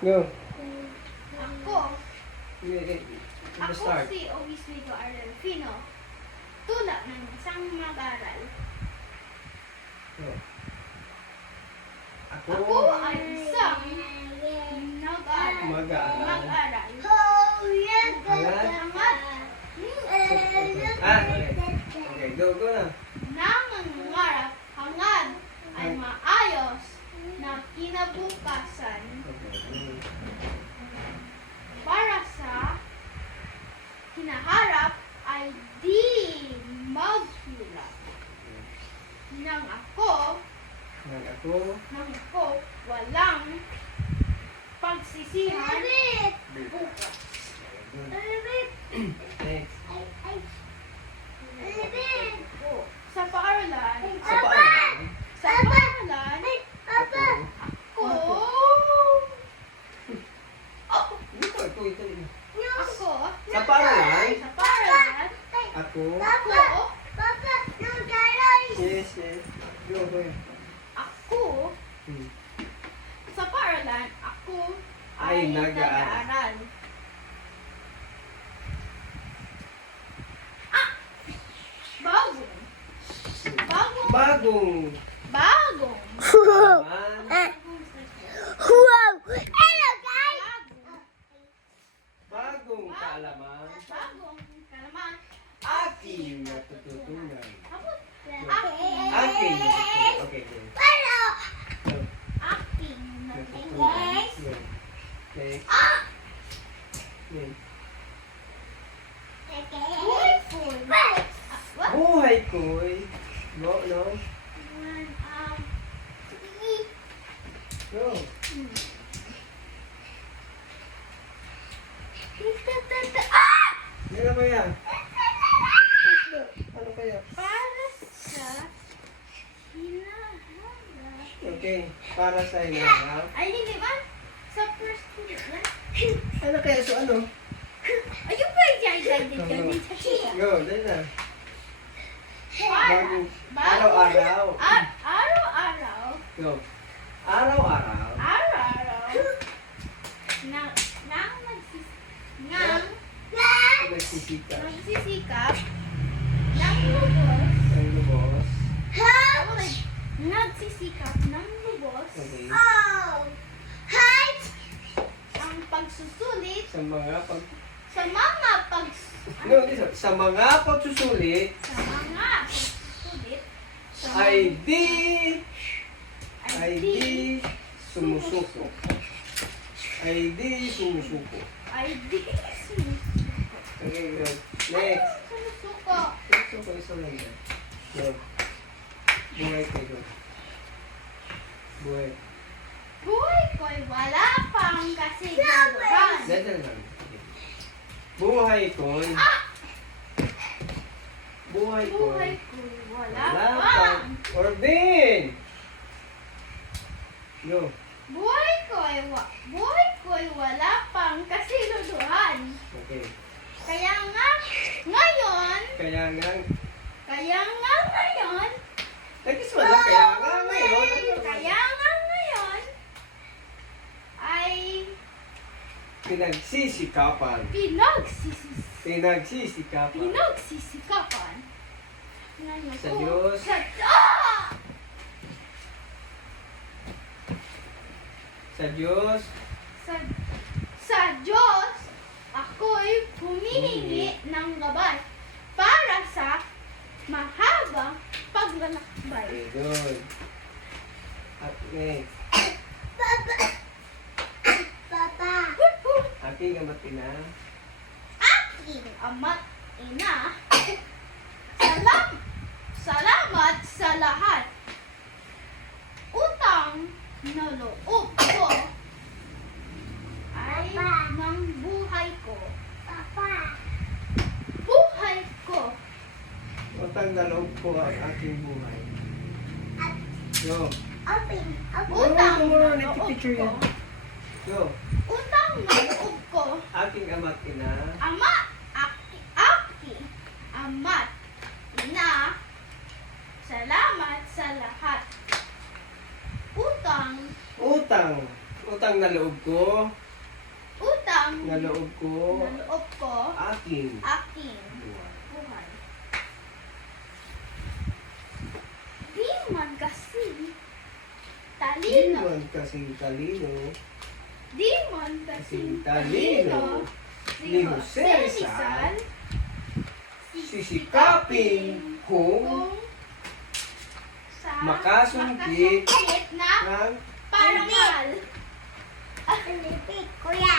Go. Ako, Ako start. si Obiswito Ardelfino. Tulad ng isang mag-aral. Go. Ako. Ako ay isang Mag-aaral. mag-aral. Okay, go na. Nangangarap hangad ay maayos na kinabukasan Okay. para sa hinaharap ay di maghirap. Nang ako walang pagsisihan bukas. Next. Sa paaralan, Sa paaralan. ako, Sa paaralan. Ako. Yes. Go. ako, sa paaralan, ako Ay ay nag-aaral. nag-aaral. Bagong. Bagong. Kaalaman. Bagong kaalaman. Bagong kalaman. Aking natututunan. Aking. Okay, go. Aking Natutunan. Go. Next. What? Buhay ko'y. Go, no? Go. Ano ba yan? Ano kaya? Para sa hinaharap. Okay, para sa hinaharap. Ay, hindi ba? Sa first ulit na. Ano kaya? So ano? Ayun ba yung Go, dali na. Bago. Araw-araw. Araw-araw. Go. Araw-araw. Araw-araw. Nang Nagsisikap. nagsisikap ng lubos. Ang lubos. Ako rin. Nagsisikap ng lubos. Okay. Ang pagsusulit Sa mga pag... sa mga No, listen. Sa mga pagsusulit ay di sumusuko. Ay di sumusuko. Okay, good. Next. Sumusuko. Sumusuko, isa lang yan. Go. Buhay kayo. Go. Buhay. Buhay ko'y wala pang kasiguraduhan. Dito lang. Buhay ko'y. Buhay ko'y. Buhay ko'y wala Wala pang. pang. Orbin! Go. Buhay ko'y wala pang kasiguraduhan. Okay. Kaya nga ngayon, Kaya nga ngayon. Nagkis mo lang. kaya nga ngayon, ay Pinagsisikapan. pinagsisikapan. Ngayon Sa ko- Diyos. Sa Diyos. Sa Diyos, ako'y humihingi ng gabay para sa mahabang paglalakbay. Okay, good. At next. Aking ama't ina. Aking ama't ina, salamat sa lahat. Utang na loob ko ay ng buhay ko. Buhay ko. Utang na loob ko ang aking buhay. Go. Utang na loob Nagpipicture ko. yan. Go. Utang na loob ko. Aking ama't ina. Aking ama't ina, salamat sa lahat. Utang Utang na loob ko. Utang Na loob ko. na loob ko. Aking Aking buhay. buhay. Di man kasi Di talino. man kasing talino. Di man kasing Kasing talino. Ni Ni Jose Jose Rizal. Sisikapin kung Sa makasungkit makasungkit na ng parangal. Kuya,